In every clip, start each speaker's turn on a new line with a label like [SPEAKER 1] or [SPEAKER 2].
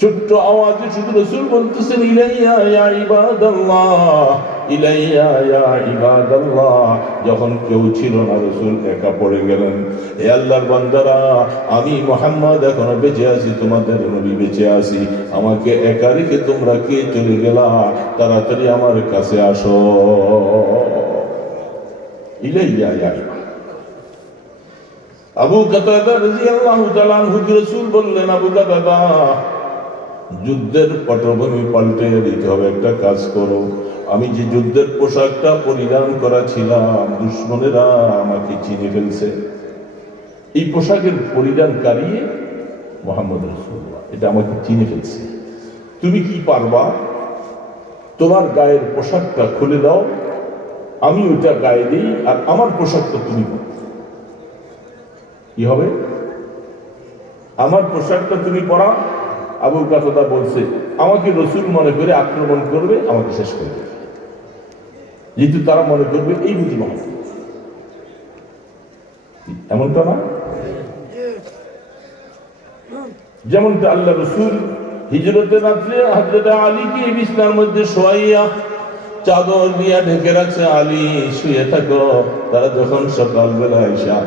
[SPEAKER 1] ছোট্ট আওয়াজে শুধু রসুল বলতেছেন, ইলাইয়া ইয়া ইবাদাল্লাহ, ইলাইয়া ইয়া ইবাদাল্লাহ। যখন কেউ ছিল না, রসুল একা পড়ে গেলেন। হে আল্লাহর বান্দারা, আমি মোহাম্মদ এখনও বেঁচে আছি, তোমাদের নবী বেঁচে আছি। আমাকে একা রেখে তোমরা কে চলে গেলা? তাড়াতাড়ি আমার কাছে আসো। ইলাইয়া ইয়া আবু কাতাদা রাদিয়াল্লাহু তাআলা আনহু রাসূল বললেন? আবু কাতাদা যুদ্ধের পটভূমি পাল্টে দিতে হবে। একটা কাজ করো, আমি যে যুদ্ধের পোশাকটা পরিধান করা ছিলাম দুশ্মনেরা আমাকে চিনে ফেলছে। এই পোশাকের পরিধানকারী মোহাম্মদ রসুল্লাহ এটা আমাকে চিনে ফেলছে। তুমি কি পারবা? তোমার গায়ের পোশাকটা খুলে দাও, আমি ওইটা গায়ে দিই, আর আমার পোশাকটা তুমি। কি হবে? আমার পোশাকটা তুমি পরা আবু কাতদা বলছে, আমাকে রসুল মনে করে আক্রমণ করবে, আমাকে শেষ করে দেবে। যেহেতু তারা মনে করবে এই বুঝি মোহাম্মদ এমনটা না? যেমনটা আল্লাহ রসুল হিজরতের রাত্রে হজরত আলীকে বিছনার মধ্যে শোয়াইয়া চাদর দিয়া ঢেকে রাখছে, আলী, শুয়ে থাকো। তারা যখন সকালবেলা এসা,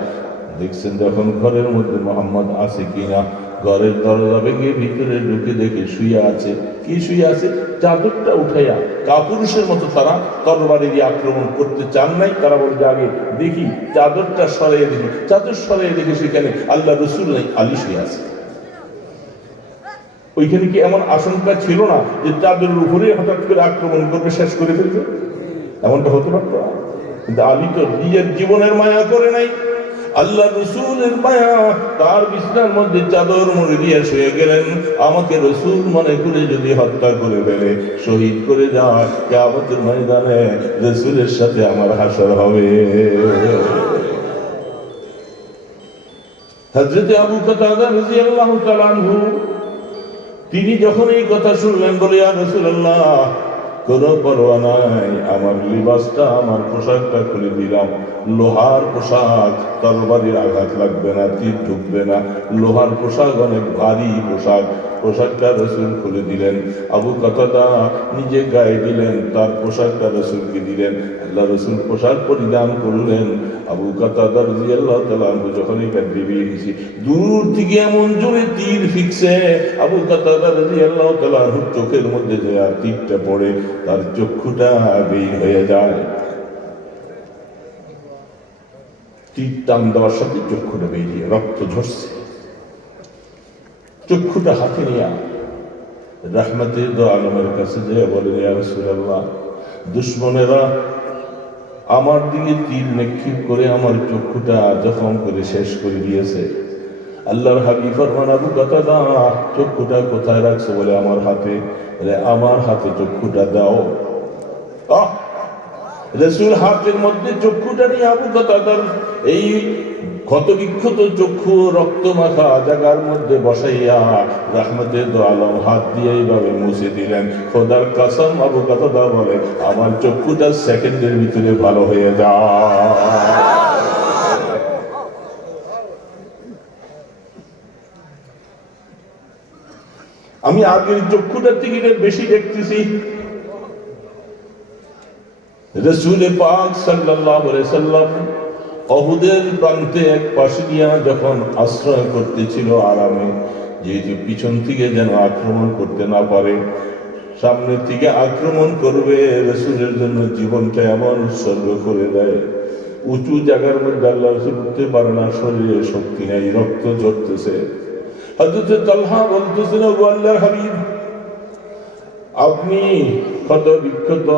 [SPEAKER 1] দেখছেন যখন ঘরের মধ্যে মোহাম্মদ আছে কিনা? ঘরের দরজা ভেঙে ভিতরে ঢুকে দেখে শুয়ে আছে। কি শুয়ে আছে? চাদরটা উঠাইয়া কাপুরুষের মতো তারা তরবারি দিয়ে আক্রমণ করতে চান নাই। তারা বলছে আগে দেখি, চাদরটা সরাইয়ে দেখি চাদর সরাইয়ে দেখে সেখানে আল্লাহ রসুল নাই, আলী শুয়ে আছে। ওইখানে কি এমন আশঙ্কা ছিল না যে চাদরের উপরে হঠাৎ করে আক্রমণ করবে, শেষ করে ফেলবে? এমনটা হতে পারতো। কিন্তু আলী তো নিজের জীবনের মায়া করে নাই। আল্লাহ রসুলের মায়া তার বিছনার মধ্যে চাদর মুড়ি দিয়ে শুয়ে গেলেন। আমাকে রসুল মনে করে যদি হত্যা করে ফেলে, শহীদ করে যায় কেমতের ময়দানে রসুলের সাথে আমার হাসর হবে। তিনি যখন এই কথা শুনলেন, বলে আর রসুল্লাহ কোন পরোয়া নাই। আমার লিবাসটা, আমার পোশাকটা খুলে দিলাম। লোহার পোশাক, তরবারির আঘাত লাগবে না, তীর ঢুকবে না। লোহার পোশাক অনেক ভারী পোশাক। পোশাকটা রসুল খুলে দিলেন। আবু কথাটা নিজে গায়ে দিলেন, তার পোশাকটা রসুলকে দিলেন। আল্লাহ রসুল পোশাক পরিধান করলেন। আবু কাতাদা রাদিয়াল্লাহু তাআলা আনহু যখন এই কাঁদতে বেরিয়েছি দূর থেকে এমন জোরে তীর ফিকছে আবু কাতাদা রাদিয়াল্লাহু তাআলা আনহুর চোখের মধ্যে যে আর তীরটা পড়ে, তার চক্ষুটা বের হয়ে যায়। তীর টান দেওয়ার সাথে চক্ষুটা বেরিয়ে রক্ত ঝরছে। চক্ষুটা হাতে নিয়া রাহমাতে দো আলমের কাছে যে বলেন, ইয়া দুশ্মনেরা আমার দিকে তীর নিক্ষেপ করে আমার চক্ষুটা জখম করে শেষ করে দিয়েছে। আল্লাহর হাবিব ফরমান, আবু কাতাদা, চক্ষুটা কোথায় রাখছো? বলে, আমার হাতে আমার হাতে চক্ষুটা দাও। আহ! রসুল হাতের মধ্যে চক্ষুটা নিয়ে আবু কাতাদার এই ক্ষত বিক্ষত চক্ষু রক্ত মাখা জায়গার মধ্যে বসাইয়া রাহমতের দো আলম হাত দিয়ে এইভাবে মুছে দিলেন। খোদার কাসম আবু কাতাদা বলে, আমার চক্ষুটা সেকেন্ডের ভিতরে ভালো হয়ে যায়। আমি আগের চক্ষুটার থেকে বেশি দেখতেছি। রসুল পাক আলাইহি সাল্লাম অহুদের প্রান্তে এক পাশে পাশিয়া যখন আশ্রয় করতেছিল আরামে যেহেতু পিছন থেকে যেন আক্রমণ করতে না পারে, সামনে থেকে আক্রমণ করবে রসুলের জন্য জীবনটা এমন উৎসর্গ করে দেয়। উঁচু জায়গার মধ্যে আল্লাহ রসুল উঠতে পারে না, শরীরে শক্তি নেই, রক্ত ঝরতেছে। হজরত তালহা বলতেছিল, "ও আল্লাহর হাবিব, আপনি ক্ষত বিক্ষত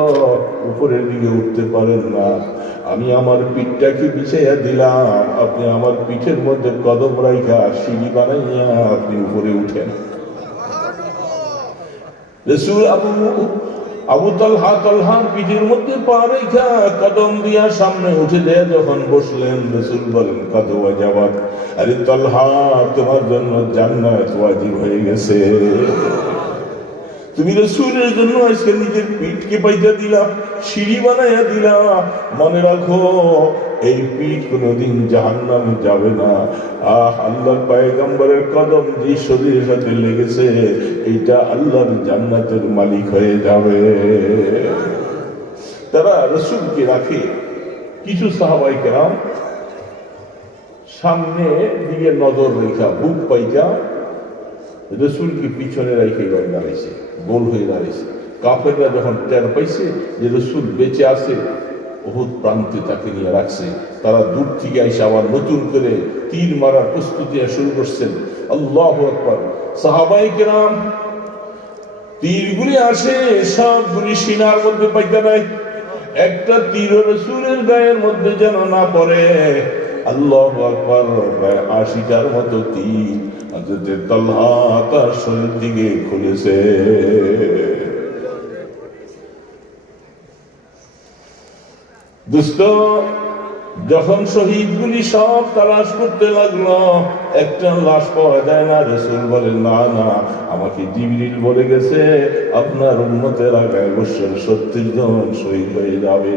[SPEAKER 1] উপরের দিকে উঠতে পারেন না। আমি আমার পিঠটাকে বিছাইয়া দিলাম। আপনি আমার পিঠের মধ্যে কদম রাইখা সিঁড়ি বানাইয়া আপনি উপরে উঠেন। রসুল আবু আবু তলহা তলহার পিঠের মধ্যে পা রেখা কদম দিয়া সামনে উঠে দেয় যখন বসলেন, রসুল বলেন কত যাবার আরে তলহা, তোমার জন্য জান্নাত ওয়াজিব হয়ে গেছে। তুমি রসুলের জন্য আজকে নিজের পিঠকে পাইতে দিলা, সিঁড়ি বানাইয়া দিলা। মনে রাখো, এই পিঠ কোনোদিন জাহান্নামে যাবে না। আহ, আল্লাহর পায়গাম্বরের কদম যে শরীরের সাথে লেগেছে এই এইটা আল্লাহর জান্নাতের মালিক হয়ে যাবে। তারা রসুলকে রাখে। কিছু সাহাবাই কেরাম, সামনে দিকে নজর রেখা, বুক পাইকা রসুলকে পিছনে রেখে গিয়ে দাঁড়াইছে, গোল হয়ে দাঁড়াইছে। কাফেররা যখন টের পাইছে যে রসুল বেঁচে আছে বহুত প্রান্তে তাকে নিয়ে রাখছে। তারা দূর থেকে এসে আবার নতুন করে তীর মারার প্রস্তুতি শুরু করছেন। আল্লাহ আকবর। সাহাবাই কেরাম তীরগুলি আসে, সবগুলি সিনার মধ্যে পাইতে নাই একটা তীর রসুলের গায়ের মধ্যে যেন না পড়ে। আল্লাহ আকবর আশিটার মতো তীর। হযরত তালহা তার শরীর দিকে খুলেছে। দুষ্ট, যখন শহীদগুলি সব তালাশ করতে লাগল, একটা লাশ পাওয়া যায় না। রসুল বলে না না, আমাকে জিবরিল বলে গেছে, আপনার উন্নতের আগায় বছর সত্তর জন শহীদ হয়ে যাবে।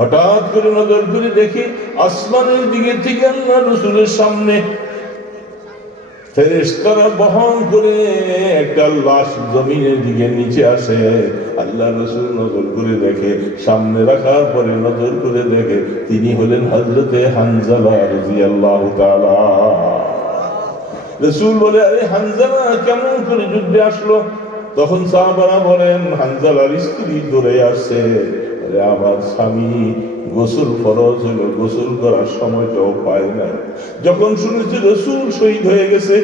[SPEAKER 1] হঠাৎ করে নজর করে দেখি আসমানের দিকে থেকে আল্লাহ রসুলের সামনে বহন করে একটা লাশ জমিনের দিকে নিচে আসে। আল্লাহ রসুল নজর করে দেখে, সামনে রাখার পরে নজর করে দেখে, তিনি হলেন হজরতে হানজালা রসুল বলে, আরে হানজালা, কেমন করে যুদ্ধে আসলো? তখন সাহাবারা বলেন, হানজালার স্ত্রী দৌড়ে আসছে। আমার স্বামী গোসল ফরজ হলো গোসল করার সময়টাও পায় না যখন শুনেছি রসুল শহীদ হয়ে গেছে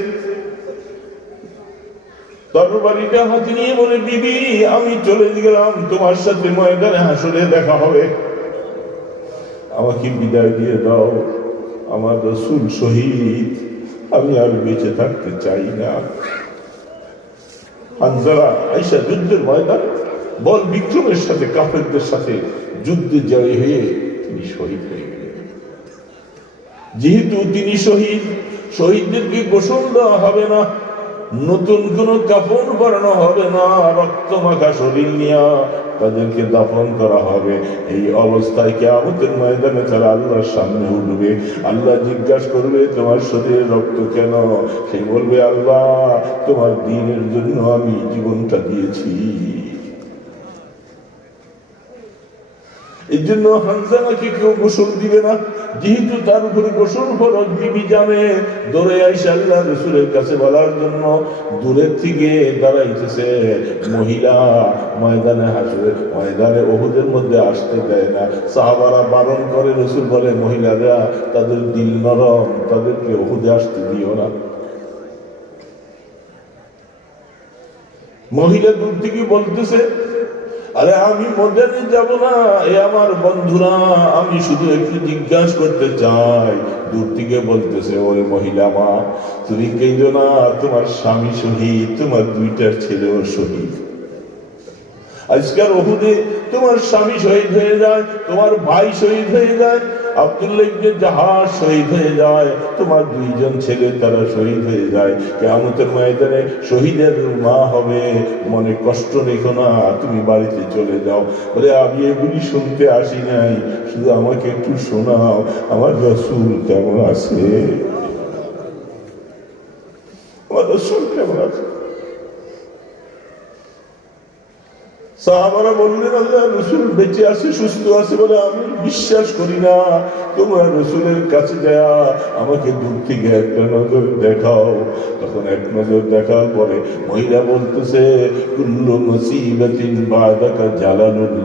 [SPEAKER 1] তরবারিটা হাতে নিয়ে বলে, বিবি, আমি চলে গেলাম, তোমার সাথে ময়দানে হাসরে দেখা হবে। আমাকে বিদায় দিয়ে দাও, আমার রসুল শহীদ। আমি আর বেঁচে থাকতে চাই না। আইসা যুদ্ধের ময়দান বল বিক্রমের সাথে, কাফেরদের সাথে যুদ্ধে জয় হয়ে তিনি শহীদ হয়ে গেলেন। যেহেতু তিনি শহীদ, শহীদদেরকে গোসল দেওয়া হবে না, নতুন কোন কাপড় পরানো হবে না রক্ত মাখা শরীর নিয়ে তাদেরকে দাফন করা হবে। এই অবস্থায় কে কেমতের ময়দানে তারা আল্লাহর সামনে উঠবে। আল্লাহ জিজ্ঞাসা করবে, তোমার শরীরে রক্ত কেন? সে বলবে, আল্লাহ, তোমার দিনের জন্য আমি জীবনটা দিয়েছি। এই জন্য হানজানাকে কেউ গোসল দিবে না? যেহেতু তার উপরে গোসল ফরজ বিবি জানে দৌড়ে আইসা আল্লাহ রসুলের কাছে বলার জন্য দূরের থেকে দাঁড়াইতেছে। মহিলা ময়দানে হাসবে, ময়দানে ওহুদের মধ্যে আসতে দেয় না। সাহাবারা বারণ করে, রসুল বলে, মহিলারা, তাদের দিল নরম, তাদেরকে ওহুদে আসতে দিও না। মহিলা দূর থেকে বলতেছে আরে আমি ময়দানে যাব না। এ আমার বন্ধুরা, আমি শুধু একটু জিজ্ঞাসা করতে চাই। দূর থেকে বলতেছে ওরে মহিলা মা, তুমি কেঁদো না, তোমার স্বামী শহীদ, তোমার দুইটার ছেলেও শহীদ। আজকাল ওহুদে তোমার স্বামী শহীদ হয়ে যায়, তোমার ভাই শহীদ হয়ে যায় আব্দুল্লাহ শহীদ হয়ে যায়, তোমার দুইজন ছেলে তারা শহীদ হয়ে যায়। ময়দানে শহীদের মা হবে, মনে কষ্ট রেখো না, তুমি বাড়িতে চলে যাও। বলে, আমি এগুলি শুনতে আসি নাই, শুধু আমাকে একটু শোনাও, আমার রসুল কেমন আছে? আমার রসুল কেমন আছে? সাহাবারা বললেন, আল্লাহ রসুল বেঁচে আছে, সুস্থ আছে বলে আমি বিশ্বাস করি না। তোমরা রসুলের কাছে আমাকে দূর থেকে একটা নজর দেখাও। তখন এক নজর দেখার পরে মহিলা বলতেছে, কুল্লু মুসিবাতিন বাদাকা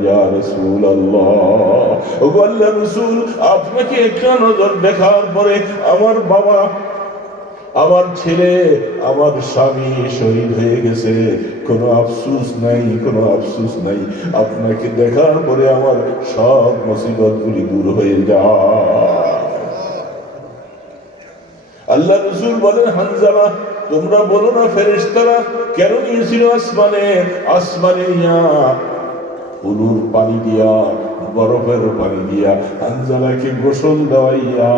[SPEAKER 1] ইয়া রাসূলুল্লাহ। ওগো আল্লাহ রসুল, আপনাকে একটা নজর দেখার পরে আমার বাবা, আমার ছেলে, আমার স্বামী শহীদ হয়ে গেছে। কোনো আফসুস নাই, কোনো আফসুস নাই। আপনাকে দেখার পরে আমার সব মুসিবত গুলি দূর হয়ে যায়। আল্লাহ রসুল বলেন, হানজালা, তোমরা বলো না ফেরেস্তারা কেন নিয়েছিল আসমানে? আসমানে ইয়া উলুর পানি দিয়া বরফের পানি দিয়া হানজালাকে গোসল দেওয়াইয়া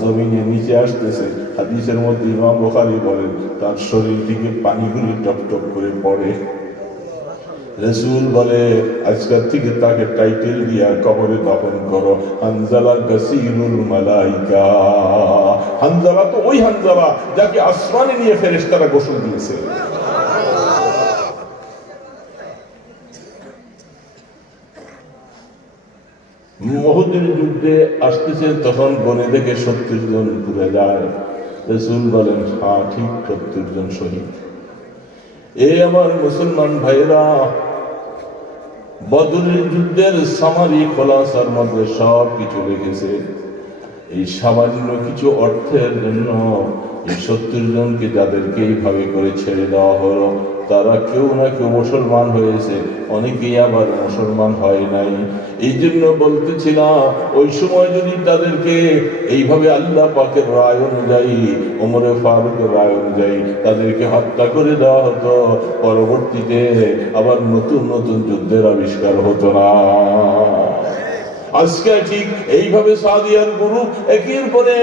[SPEAKER 1] জমিনে নিচে আসতেছে। হাদিসের মধ্যে ইমাম বুখারী বলেন, তার শরীর থেকে পানিগুলি টপ টপ করে পড়ে। রসুল বলে আজকের থেকে তাকে টাইটেল দিয়া কবরে দাফন করো। হানজালা গাসিরুল মালাইকা। হানজালা তো ওই হানজালা যাকে আসমানে নিয়ে ফেরেশতারা গোসল দিয়েছে। মহুদের যুদ্ধে আসতেছে তখন গনে দেখে সত্তর জন পুরে যায়। রসুল বলেন হ্যাঁ ঠিক সত্তর জন শহীদ। এ আমার মুসলমান ভাইরা বদরের যুদ্ধের সামারি, খোলাসার মধ্যে সব কিছু লেগেছে এই সামান্য কিছু অর্থের জন্য সত্তর জনকে যাদেরকে এইভাবে করে ছেড়ে দেওয়া হলো, তারা কেউ না কেউ মুসলমান হয়েছে, অনেকেই আবার মুসলমান হয় নাই। এই জন্য বলতেছিলাম, ওই সময় যদি তাদেরকে এইভাবে আল্লাহ পাকের রায় অনুযায়ী, ওমরে ফারুকের রায় অনুযায়ী তাদেরকে হত্যা করে দেওয়া হতো, পরবর্তীতে আবার নতুন নতুন যুদ্ধের আবিষ্কার হতো না। আজকে ঠিক এইভাবে সাদিয়ার গুরু একের পরে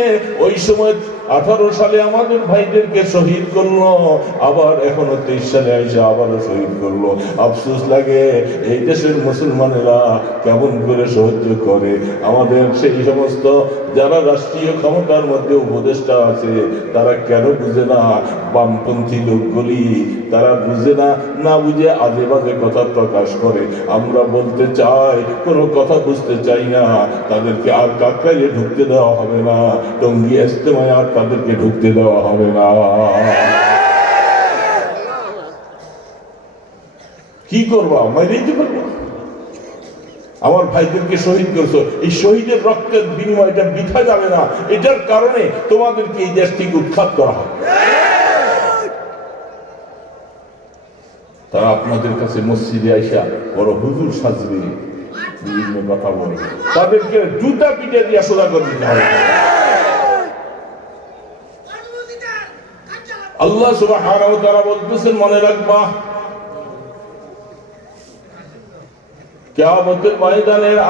[SPEAKER 1] ওই সময় আঠারো সালে আমাদের ভাইদেরকে শহীদ করল, আবার এখনও তেইশ সালে এসে আবারও শহীদ করল। আফসোস লাগে, এই দেশের মুসলমানেরা কেমন করে সহ্য করে? আমাদের সেই সমস্ত যারা রাষ্ট্রীয় ক্ষমতার মধ্যে উপদেষ্টা আছে, তারা কেন বুঝে না বামপন্থী লোকগুলি? তারা বুঝে না না বুঝে আজে বাজে কথা প্রকাশ করে। আমরা বলতে চাই, কোনো কথা বুঝতে চাই না। তাদেরকে আর কাকরাইয়ে ঢুকতে দেওয়া হবে না। টঙ্গি এস্তেমায় আর তাদেরকে ঢুকতে দেওয়া হবে না। কি করবা? মেরেই তো পারব আমার ভাইদেরকে শহীদ করছ। এই শহীদের রক্তের বিনিময়টা বৃথা যাবে না। এটার কারণে তোমাদেরকে এই দেশ থেকে উৎখাত করা হবে। তারা আপনাদের কাছে মসজিদে আইসা বড় হুজুর সাজবে। বিভিন্ন কথা বলে। তাদেরকে জুতা পিটে দিয়ে সোজা করে দিতে হবে। আল্লাহ ওয়া তাআলা বলতেছেন, মনে রাখবা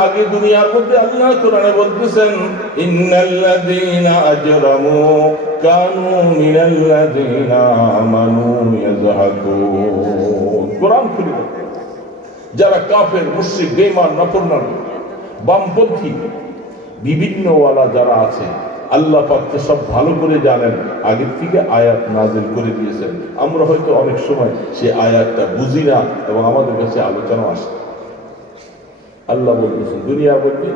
[SPEAKER 1] আগে দুনিয়ার মধ্যে আল্লাহ কোরআনে বলতেছেন কানু কোরআন যারা কাফের, মুশরিক, বেঈমান, নাফরমান, বামপন্থী, বিভিন্নওয়ালা যারা আছে আল্লাহ তো সব ভালো করে জানেন আগের থেকে আয়াত নাজিল করে দিয়েছেন। আমরা হয়তো অনেক সময় সে আয়াতটা বুঝি না এবং আমাদের কাছে আলোচনা আসে আল্লাহ বলতেছেন, দুনিয়া বলতে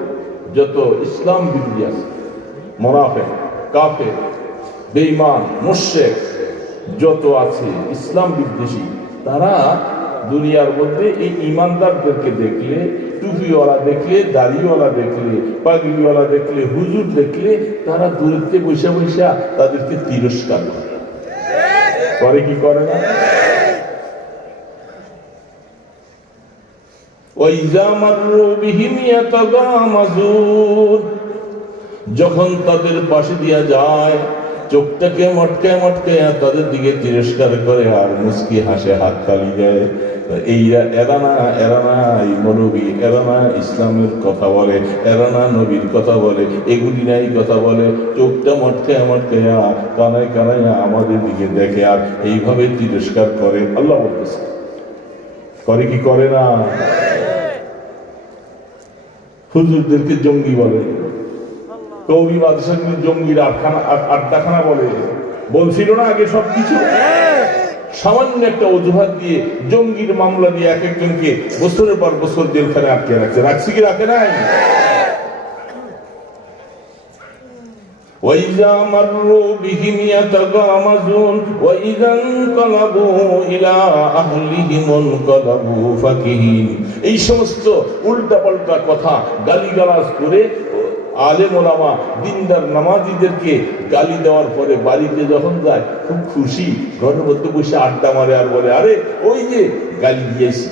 [SPEAKER 1] যত ইসলাম বিরোধী আছে মোনাফে কাফে বেঈমান মুশেক যত আছে ইসলাম বিদ্বেষী, তারা দুনিয়ার মধ্যে এই ইমানদারদেরকে দেখলে টুপিওয়ালা দেখলে, দাড়িওয়ালা দেখলে, পাগড়িওয়ালা দেখলে, হুজুর দেখলে, তারা দূরত্বে বসে বসে তাদেরকে তিরস্কার করে। পরে কি করে না? যখন তাদের পাশে দিয়া যায় চোখটাকে মটকায় মটকায় তাদের দিকে তিরস্কার করে আর মুস্কি হাসে, হাত তালি দেয়। এইরা, এরা না এরা না এই মৌলবী এরা না ইসলামের কথা বলে, এরা না নবীর কথা বলে, এগুলি নাই কথা বলে। চোখটা মটকায় মটকায়া কানায় কানায় আমাদের দিকে দেখে আর এইভাবে তিরস্কার করে। আল্লাহ বলতেছে। করে কি করে না? হুজুরদেরকে জঙ্গি বলে। কৌমি মাদ্রাসাগুলি জঙ্গির আটখানা আট- আড্ডাখানা বলে বলছিল না আগে সব কিছু সামান্য একটা অজুহাত দিয়ে জঙ্গির মামলা দিয়ে এক একজনকে বছরের পর বছর জেলখানে আটকে রাখছে রাখছি কি রাখে নাই وإذا مروا بهم يتغامزون وإذا انقلبوا إلى أهلهم انقلبوا فكهين এই সমস্ত উল্টাপাল্টা কথা গালিগালাজ করে আলেম ওলামা দিনদার নামাজিদেরকে গালি দেওয়ার পরে বাড়িতে যখন যায় খুব খুশি ঘরের মধ্যে বসে আড্ডা মারে আর বলে আরে ওই যে গালি দিয়েছি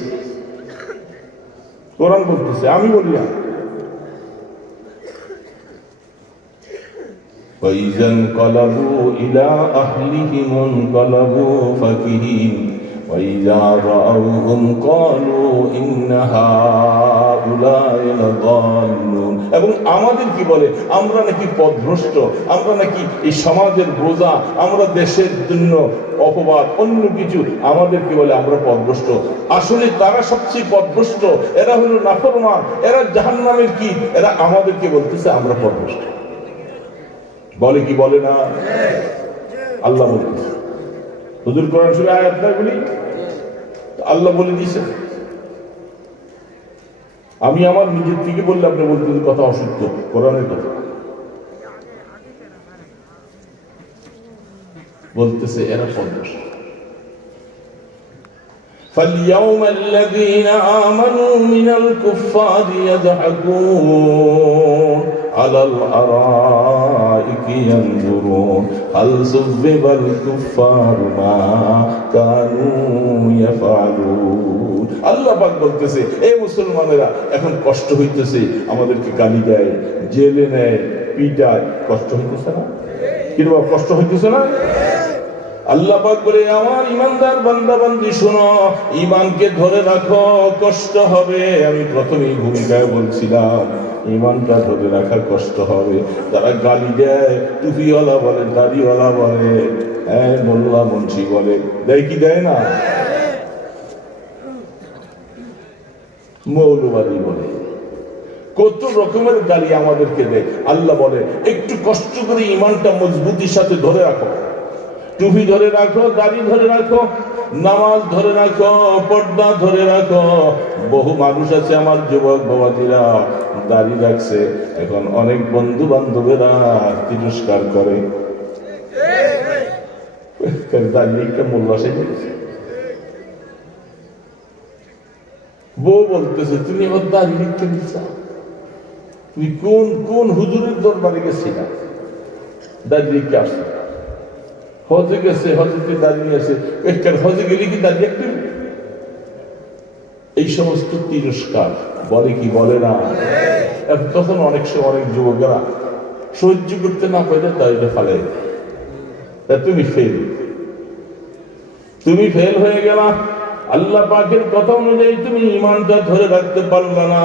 [SPEAKER 1] কোরআন বলতেছে আমি বলি না وإذا انقلبوا إلى أهلهم انقلبوا فكهين وإذا رأوهم قالوا إن هؤلاء لضالون এবং আমাদের কি বলে আমরা নাকি পথভ্রষ্ট আমরা নাকি এই সমাজের বোঝা আমরা দেশের জন্য অপবাদ অন্য কিছু আমাদের কি বলে আমরা পথভ্রষ্ট আসলে তারা সবচেয়ে পথভ্রষ্ট এরা হলো নাফরমান এরা জাহান্নামের কি এরা আমাদেরকে বলতেছে আমরা পথভ্রষ্ট বলে কি বলে না আল্লাহ বলতেছে হুজুর কোরআন শুনে আয়াত না বলি আল্লাহ বলে দিয়েছেন আমি আমার নিজের থেকে বললে আপনি বলতেন কথা অসত্য কোরআনের কথা বলতেছে এরা পদ্মস فاليوم الذين آمنوا من الكفار يضحكون على الأرائك ينظرون هل صبب الكفار ما كانوا يفعلون আল্লাহ পাক বলতেছে এই মুসলমানেরা এখন কষ্ট হইতেছে আমাদেরকে গালি দেয় জেলে নেয় পিটায় কষ্ট হইতেছে না কিরকম কষ্ট হইতেছে না আল্লাহ বলে, আমার ইমানদার বান্দা, বান্দি শোনো, ইমানকে ধরে রাখো, কষ্ট হবে। আমি প্রথমেই ভূমিকায় বলছিলাম, ইমানটা ধরে রাখা কষ্ট হবে। তারা গালি দেয়, টুপিওয়ালা বলে, দাড়িওয়ালা বলে হ্যাঁ মোল্লা মুন্সি বলে। দেয় কি, দেয় না? মৌলবাদী বলে। কত রকমের গালি আমাদেরকে দেয়। আল্লাহ বলে, একটু কষ্ট করে ইমানটা মজবুতির সাথে ধরে রাখো। টুপি ধরে রাখো, দাড়ি ধরে রাখো, নামাজ ধরে রাখো, পর্দা ধরে রাখো। বহু মানুষ আছে আমার যুবক বাবাজিরা দাড়ি রাখছে। এখন অনেক বন্ধু বান্ধবেরা তিরস্কার করে। দাঁড়িয়ে মূল্য সেজে বউ বলতেছে, তুমি ওর দাড়ি লিখতে কোন কোন হুজুরের দরবারে গেছিলা? দাড়ি লিখতে হজে গেছে হজকে দাঁড়িয়ে আছে হজে গেলে কি দাঁড়িয়ে এই সমস্ত তিরস্কার বলে কি বলে না? তখন অনেক সময় অনেক যুবকেরা সহ্য করতে না পারে দাঁড়িয়ে ফালে। তুমি ফেল তুমি ফেল হয়ে গেলা। আল্লাহ পাকের কথা অনুযায়ী তুমি ইমানটা ধরে রাখতে পারলে না।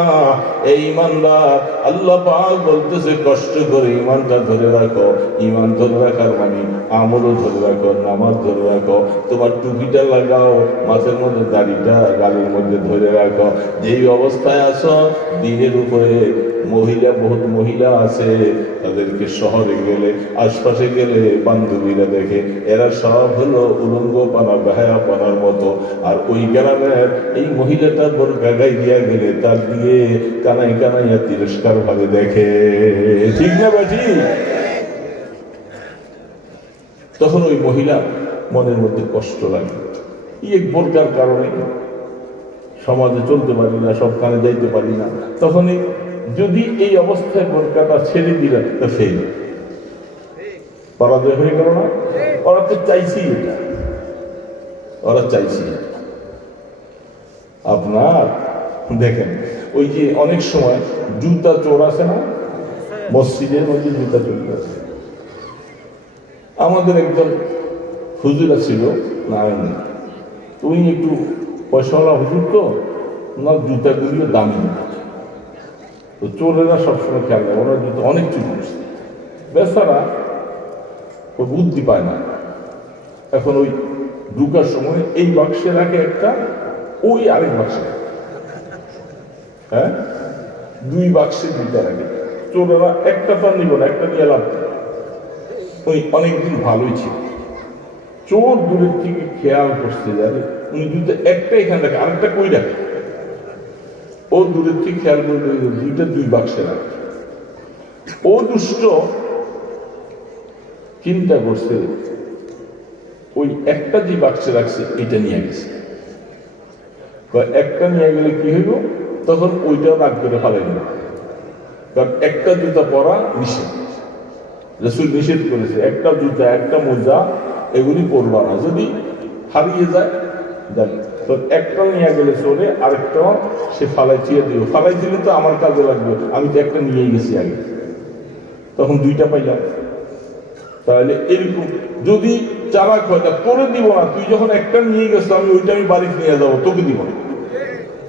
[SPEAKER 1] এই ইমানদার আল্লাহ পাক বলতেছে, কষ্ট করে ইমানটা ধরে রাখো। ইমান ধরে রাখার মানে আমলও ধরে রাখো, নামাজ ধরে রাখো। তোমার টুপিটা লাগাও, মাথার মধ্যে দাড়িটা গালের মধ্যে ধরে রাখো। যেই অবস্থায় আসো দিনের উপরে মহিলা, বহুত মহিলা আছে, তাদেরকে শহরে গেলে, আশপাশে গেলে বান্ধবীরা দেখে, এরা সব হলো উলঙ্গ পানা বেহায়া পানার মতো। আর ওই গ্রামের এই মহিলাটা বড় গাগাই দিয়া গেলে, তার দিয়ে কানাই কানাইয়া তিরস্কার ভাবে দেখে। ঠিক না বাজি? তখন ওই মহিলা মনের মধ্যে কষ্ট লাগে। এক বোরকার কারণে সমাজে চলতে পারি না সব কানে যাইতে পারি না। তখনই যদি এই অবস্থায় বোরকাটা ছেড়ে দিলে ফেল পরাজয় হয়ে গেল না? ওরা তো চাইছি এটা। ওরা চাইছি আপনার, দেখেন, ওই যে অনেক সময় জুতা চোর আছে না? মসজিদের মধ্যে জুতা চোর আছে আমাদের একজন হুজুরা ছিল নারায়ণ। উনি একটু পয়সাওয়ালা হুজুর তো, ওনার জুতাগুলিও দামি তো চোরেরা সবসময় খেয়াল করে ওনার জুতো অনেক চুল করছে। বেচারা ও বুদ্ধি পায় না। এখন ওই ঢুকার সময় এই বাক্সে রাখে একটা, ওই আরেক বাক্সে। হ্যাঁ? দুই বাক্সে দুইটা রাখে চোরেরা একটা তো আর নিব না, একটা নিয়ে লাভ ওই অনেকদিন ভালোই ছিল। চোর দূরের থেকে খেয়াল করতে যাবে উনি দুটো একটা এখানে রাখে আরেকটা কই রাখে ও দূরের থেকে খেয়াল করে দেখল দুইটা দুই বাক্সে রাখে। ও দুষ্ট চিন্তা করছে, ওই একটা যে বাক্সে রাখছে, এটা নিয়ে গেছে। একটা নিয়ে গেলে কি হইব? তখন ওইটাও রাগ করে ফেলে না কারণ একটা জুতা পরা নিষেধ। রসুল নিষেধ করেছে, একটা জুতা, একটা মোজা, এগুলি পরবা না। যদি হারিয়ে যায় দেখ তো একটা নিয়ে গেলে চলে, আরেকটা সে ফালাই চিয়ে দিল। ফালাই দিলে তো আমার কাজে লাগবে, আমি তো একটা নিয়ে গেছি আগে। তখন দুইটা পাইলাম। তাহলে এরকম, যদি চালাক হয় তোরে দিব না। তুই যখন একটা নিয়ে গেছো আমি ওইটা আমি বাড়িতে নিয়ে যাব, তোকে দিব না।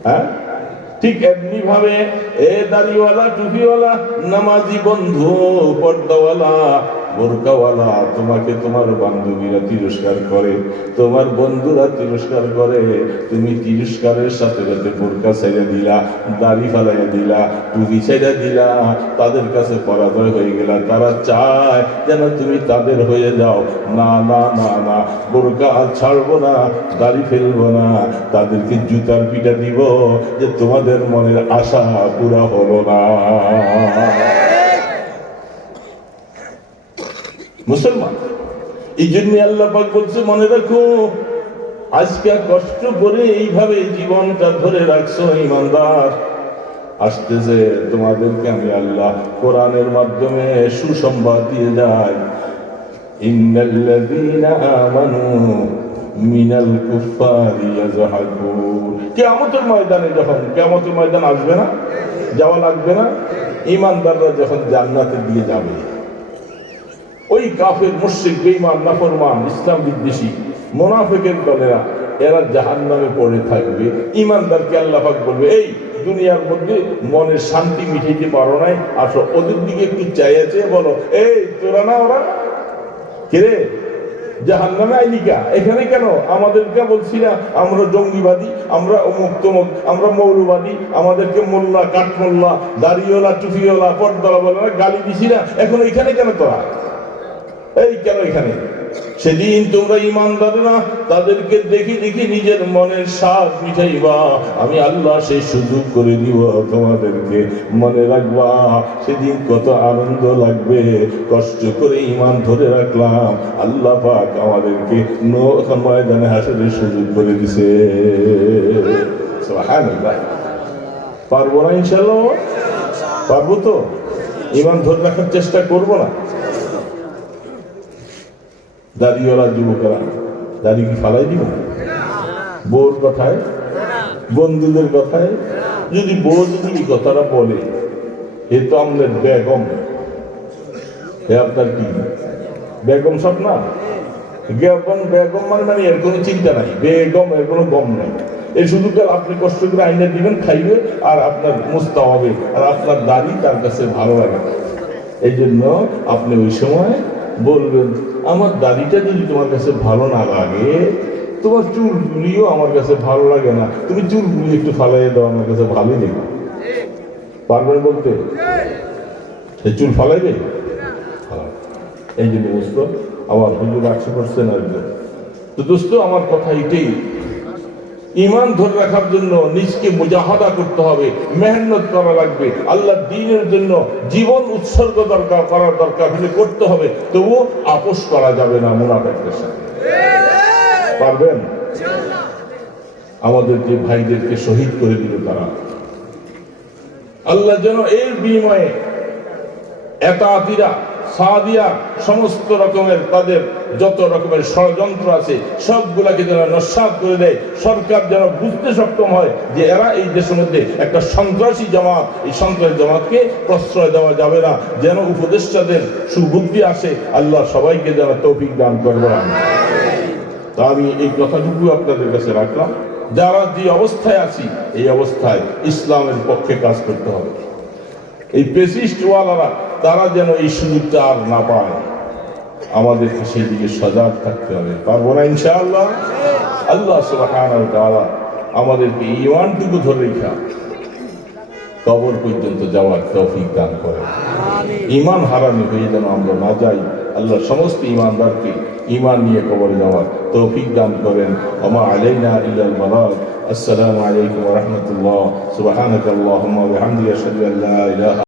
[SPEAKER 1] হ্যাঁ? ঠিক এমনি ভাবে এ দাড়িওয়ালা, টুপিওয়ালা, নামাজি বন্ধু, পর্দাওয়ালা বোরকাওয়ালা তোমাকে তোমার বান্ধবীরা তিরস্কার করে, তোমার বন্ধুরা তিরস্কার করে, তুমি তিরস্কারের সাথে সাথে বোরকা ছেড়ে দিলা, দাড়ি ফালাইয়া দিলা, টুপি ছেড়ে দিলা, তাদের কাছে পরাজয় হয়ে গেলা। তারা চায় যেন তুমি তাদের হয়ে যাও। না না না না, বোরকা আর ছাড়বো না, দাড়ি ফেলব না, তাদেরকে জুতার পিঠা দিব, যে তোমাদের মনের আশা পুরা হলো না। মুসলমান। এই জন্য আল্লাহ পাক বলছে, মনে রাখো, আজকে কষ্ট করে এইভাবে জীবনটা ধরে রাখছো ইমানদার। আসতেছে তোমাদেরকে আমি আল্লাহ কোরআনের মাধ্যমে সুসংবাদ দিয়ে যাই। যাওয়া লাগবে না, ইমানদাররা যখন জান্নাতে দিয়ে যাবে। ওই কাফের মুশ্রিক, বেঈমান, নাফরমান, ইসলাম বিদ্বেষী মোনাফেকের দলেরা, এরা জাহান নামে পড়ে থাকবে। ইমানদারকে আল্লাহ পাক বলবে, এই দুনিয়ার মধ্যে মনের শান্তি মিটাইতে পারো নাই, আসো ওদের দিকে একটু চেয়ে বলো, এই তোরা না ওরা? কিরে জাহান নামে আইলিকা এখানে কেন? আমাদেরকে বলছি না, আমরা জঙ্গিবাদী, আমরা অমুক তমুক আমরা মৌলবাদী, আমাদেরকে মোল্লা, কাঠমোল্লা, দাড়িওয়ালা টুফিওয়ালা পর্দালা বলে না, গালি দিছি না, এখন এখানে কেন তোরা? এই কেন এখানে? সেদিন তোমরা ইমানদাররা তাদেরকে দেখি দেখি নিজের মনের স্বাদ মিটাইবা। আমি আল্লাহ সেই সুযোগ করে দিব, তোমাদেরকে মনে রাখবা। সেদিন কত আনন্দ লাগবে, কষ্ট করে ইমান ধরে রাখলাম। আল্লাহ পাক আমাদেরকে নো এখন ময়দানে হাসরের সুযোগ করে দিছে। পারব না ইনশাল্লাহ পারব তো? ইমান ধরে রাখার চেষ্টা করব না? দাড়িওয়ালা যুবকেরা দাড়ি কি ফালাই দিব? বউর কথায়? বন্ধুদের কথায়? যদি বউ যদি এই কথাটা বলে, এ তো আমাদের বেগম। এ আপনার কি? বেগম সব না বেগম বেগম মানে মানে এর কোনো চিন্তা নাই। বেগম এর কোনো গম নাই। এই শুধু তো আপনি কষ্ট করে আইনা দিবেন, খাইবে, আর আপনার মুস্তা হবে, আর আপনার দাড়ি তার কাছে ভালো লাগে। এই জন্য আপনি ওই সময় বলবেন আমার দাড়িটা যদি তোমার কাছে ভালো না লাগে, তোমার চুলগুলিও আমার কাছে ভালো লাগে না। তুমি চুলগুলি একটু ফালাইয়ে দাও, আমার কাছে ভালোই দেখো পারবেন বলতে? চুল ফালাইবে। এই জন্য দোস্ত, আবার হুজুর একশো পার্সেন্ট আসবে। তো দোস্ত, আমার কথা এটাই। ইমান ধরে রাখার জন্য নিজকে মুজাহাদা করতে হবে, মেহনত করা লাগবে। আল্লাহ দিনের জন্য জীবন উৎসর্গ দরকার, করার দরকার হলে করতে হবে তবু আপোষ করা যাবে না মুনাফেকদের সাথে। পারবেন? আমাদের যে ভাইদেরকে শহীদ করে দিল তারা। আল্লাহ যেন এর বিনিময়ে এতাতিরা সাদিয়া সমস্ত রকমের তাদের যত রকমের ষড়যন্ত্র আছে, সবগুলাকে যেন নস্বাত করে দেয়। সরকার যেন বুঝতে সক্ষম হয় যে এরা এই দেশের মধ্যে একটা সন্ত্রাসী জামাত। এই সন্ত্রাসী জামাতকে প্রশ্রয় দেওয়া যাবে না। যেন উপদেষ্টাদের সুবুদ্ধি আসে, আল্লাহ সবাইকে যেন তৌফিক দান করবে তা আমি এই কথাটুকু আপনাদের কাছে রাখলাম। যারা যে অবস্থায় আছি, এই অবস্থায় ইসলামের পক্ষে কাজ করতে হবে। এই পেসিস্ট ওয়ালারা তারা যেন এই সুযোগটা আর না পায়। আমাদেরকে সেই দিকে সজাগ থাকতে হবে। পারব না ইনশাআল্লাহ? আল্লাহ তাআলা আমাদেরকে ইমানটুকু ধরে রেখা কবর পর্যন্ত যাওয়ার তৌফিক দান করে। ইমান হারানি হয়ে যেন আমরা না যাই আল্লাহ সমস্ত ইমানদারকে ইমান নিয়ে কবরে যাওয়ার তৌফিক দান করেন। আমা আলাইনা ইলাল বালাগ। আসসালামু আলাইকুম ওয়া রাহমাতুল্লাহ। সুবহানাকাল্লাহুম্মা ওয়া বিহামদিকা আশহাদু আল্লা ইলাহা